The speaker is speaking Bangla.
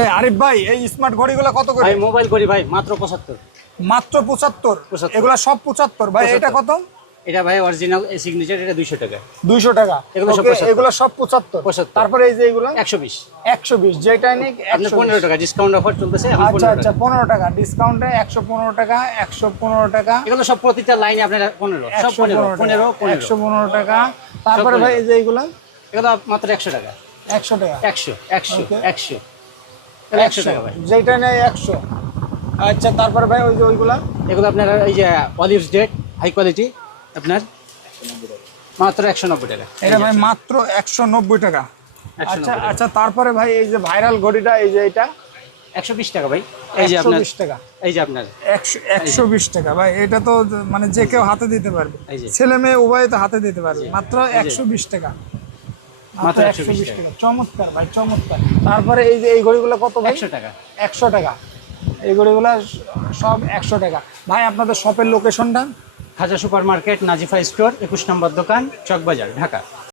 এই আরিফ ভাই, এই স্মার্ট ঘড়িগুলো কত করে? ভাই মোবাইল করি ভাই মাত্র 75। মাত্র 75? 75 এগুলা সব 75 ভাই। 75 এটা কত? এটা ভাই অরিজিনাল সিগনেচার, এটা 200 টাকা। 200 টাকা। এগুলো সব Okay, 75 এগুলো সব 75। 75 তারপরে এই যে এগুলো 120। 120, যেটা নিক আপনি 15 টাকা ডিসকাউন্ট অফার চলতেছে এখন আচ্ছা 15 আচ্ছা, টাকা। 15 টাকা ডিসকাউন্টে 115 টাকা, 115 টাকা, এগুলো সব প্রতিটা লাইনে আপনারা 15 সব 15 15 15 115 টাকা। তারপরে ভাই এই যে এগুলো এগুলো মাত্র 100 টাকা। 100 টাকা। 100 100 Okay. 100 এটা 100 টাকা ভাই। যেটা নেই 100। আচ্ছা, তারপরে ভাই ওই যে ওইগুলা এগুলো আপনার এই যে অলিভস ডেট হাই কোয়ালিটি আপনার মাত্র 190 টাকা। এটা ভাই মাত্র 190 টাকা। 190 আচ্ছা টাকা। আচ্ছা, তারপরে ভাই এই যে ভাইরাল ঘড়িটা, এই যে এটা 120 টাকা ভাই। এই যে আপনার 120 টাকা। এই যে আপনার 120 টাকা ভাই। এটা তো মানে যে কেউ হাতে দিতে পারবে, এই যে। ছেলে মেয়ে উভয় তো হাতে দিতে পারবে। মাত্র এই যে। 120 টাকা। মাত্র 120 টাকা। চমৎকার ভাই, চমৎকার। তারপরে এই যে এই ঘড়িগুলো কত ভাই? 100 টাকা। 100 টাকা। এই ঘড়িগুলো সব 100 টাকা। ভাই আপনাদের শপের লোকেশনটা? খাজা সুপার মার্কেট, নাজিফা স্টোর, 21 নম্বর দোকান, চকবাজার, ঢাকা।